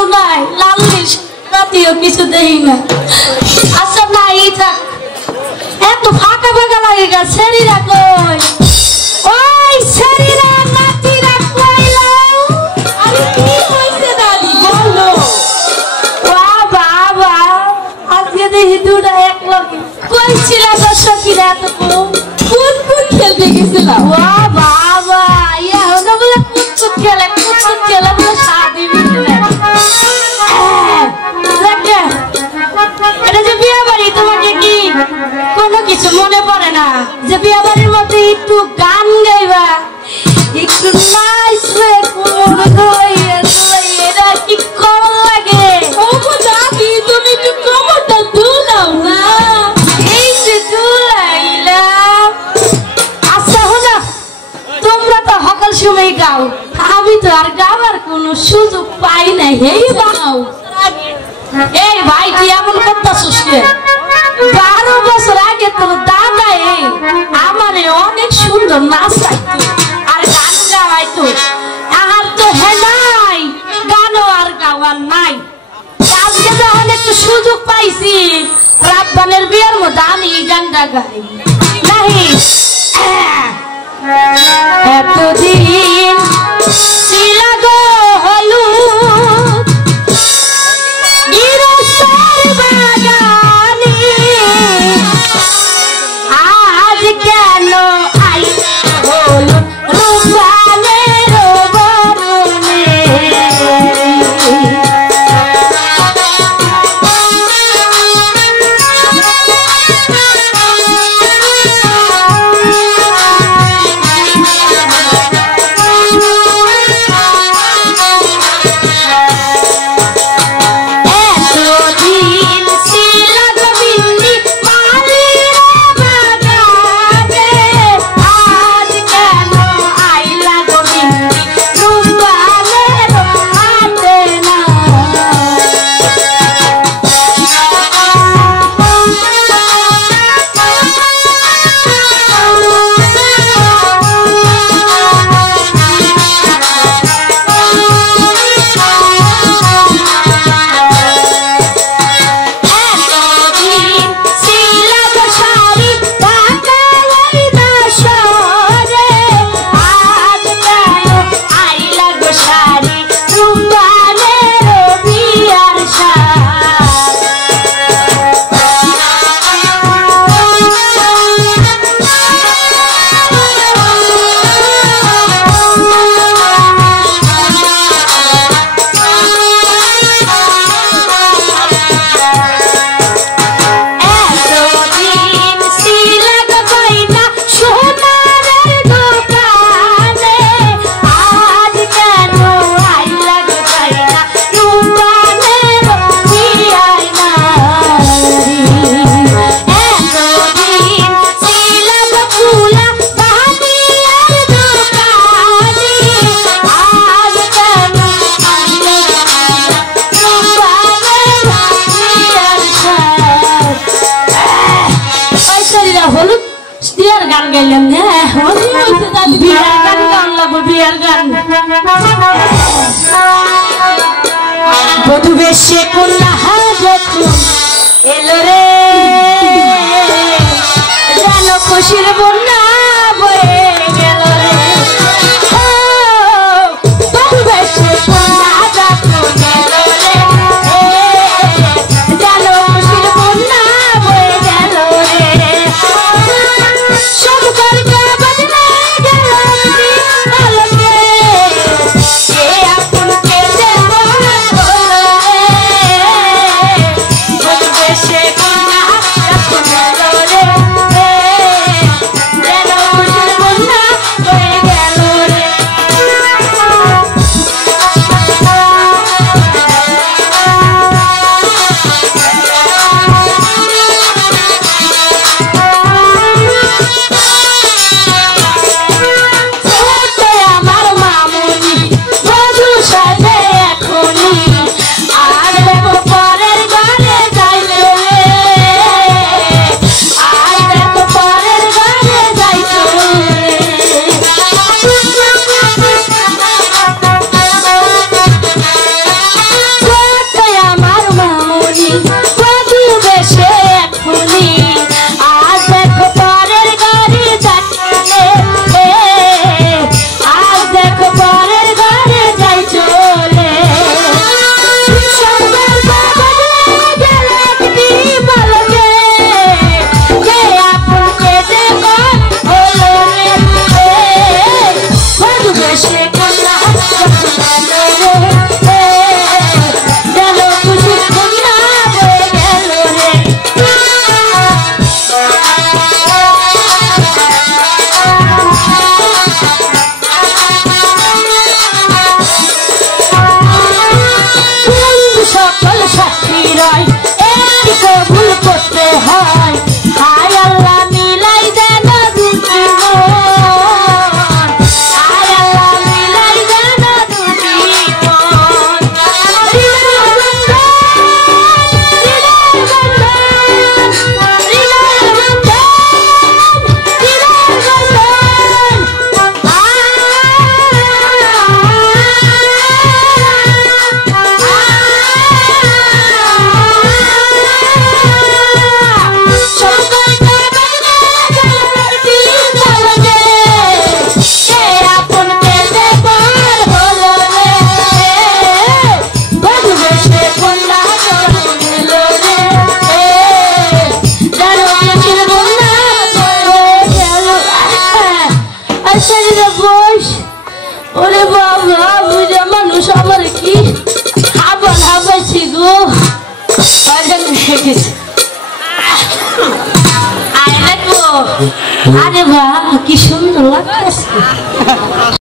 কিছু নাই, লাল নীল জাতীয় কিছু দেই না। আচ্ছা নাই থাক, এত ফাঁকা ফাঁকা লাগে গা। ছেড়িরা কই? ওই ছেড়িরা নাতিরা কইলো। আরে কি হইছে দাদি বলো? বাবা বাবা আজকে দেখি দুটা এক লগে কইছিল দর্শকীরা এত কোন কোন খেলতে গেছিলাম। বাবা বাবা ইয়া হলো বলে কুতকুত খেলে বলে শাদি মিলে। এটা যে বিয়ে বাড়ি, তোমাকে কি কোনো কিছু মনে পড়ে না যে বিয়ে বাড়ির মধ্যে একটু গান গাইবা, একটু নাচবে, এটা কি কম লাগে? ও দাদি তুমি একটু কোমরটা দুলাও না। এই যে দুলাইলাম। আচ্ছা হলো, তোমরা তো সকাল সময় গাও, আমি তো আর গাওয়ার কোনো সুযোগ পাই না। এই বাও এই ভাই তুই এমন করতেছিস কে? 12 বছর আগে তোর দাদা আমারে অনেক সুন্দর নাচাইতো আর গান গাওয়াইতো। আর তো হে নাই, গানও আর গাওয়ার নাই। আজকে যখন একটু সুযোগ পাইছি, রাব্বানের বিয়ের মধ্যে আমি এই গানটা গাই নাহি। এতদিন ছিল গো হলুদ আজ কেন আই হলো রূপানের বরণে। বধু বেশে কন্যা হাজত এলো রে, যেন খুশির বন্যা বয়ে গেল রে। বধু বেশে কন্যা হাজত এলো রে, যেন খুশির বন্যা বয়ে গেল রে। সব করতে বদলে গেল আলোকে, এ আপনকে দেব বধু বেশে কন্যা হাজত এলো রে, যেন মানুষ আমার কি হাবাল হাবাইছি গো আরে বা কি সুন্দর লাগতেছে